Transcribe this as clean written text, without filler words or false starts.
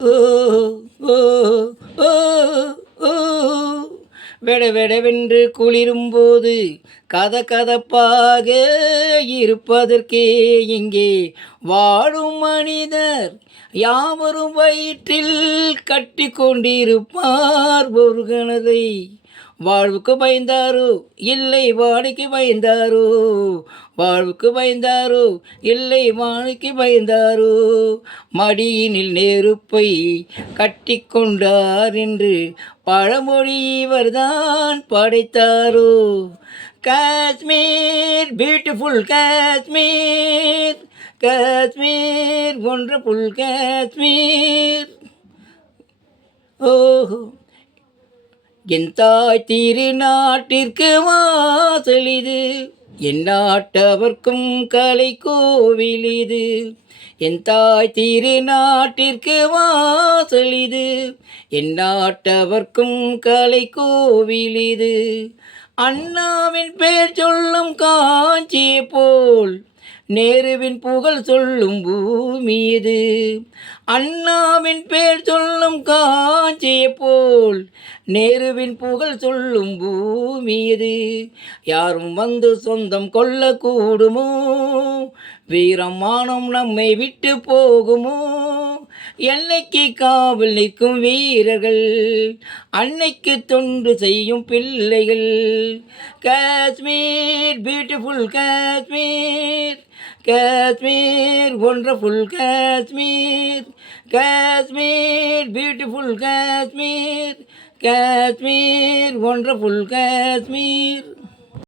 ஓ ஓ ஓ ஓ வெட வெடவென்று குளிரும்போது கதகதப்பாக இருப்பதற்கே இங்கே வாழும் மனிதர் யாவரும் வயிற்றில் கட்டி கொண்டிருப்பார் ஒரு கணதை. வாழ்வுக்கு பயந்தாரோ இல்லை வாடிக்கு பயந்தாரோ, வாழ்வுக்கு பயந்தாரோ இல்லை வாடிக்கு பயந்தாரோ, மடியினில் நெருப்பை கட்டி கொண்டார் என்று பழமொழி இவர்தான் படைத்தாரோ. Kashmir beautiful Kashmir, Kashmir wonderful Kashmir. ஓஹோ என் தாய் திருநாட்டிற்கு வாசல் இது, என் நாட்டவர்க்கும் கலை கோவில் இது. என் தாய் திருநாட்டிற்கு வாசல் இது, என் நாட்டவர்க்கும் கலை கோவில் இது. அண்ணாவின் பெயர் சொல்லும் காஞ்சியை போல் நேருவின் புகழ் சொல்லும் பூமி இது. அண்ணாவின் பெயர் சொல்லும் காஞ்சியை போல் நேருவின் புகழ் சொல்லும் பூமி இது. யாரும் வந்து சொந்தம் கொள்ளக்கூடுமோ, வீரமானம் நம்மை விட்டு போகுமோ. எல்லைக்கு காவல் நிற்கும் வீரர்கள், அன்னைக்கு தொண்டு செய்யும் பிள்ளைகள். Kashmir beautiful Kashmir, Kashmir wonderful Kashmir, Kashmir beautiful Kashmir, Kashmir wonderful Kashmir.